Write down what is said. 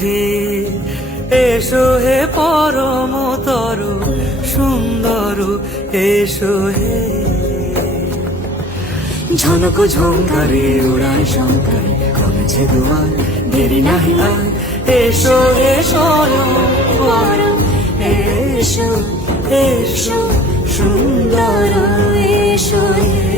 হে, এসো হে পরমতর সুন্দর, এসো হে। ঝনক ঝঙ্কারে উড়ায় শঙ্কারে কমেছে দুয়ার, দেরি নাহি আর, এসো হে স্বয়ং পরম, এসো এসো সুন্দর, এসো হে।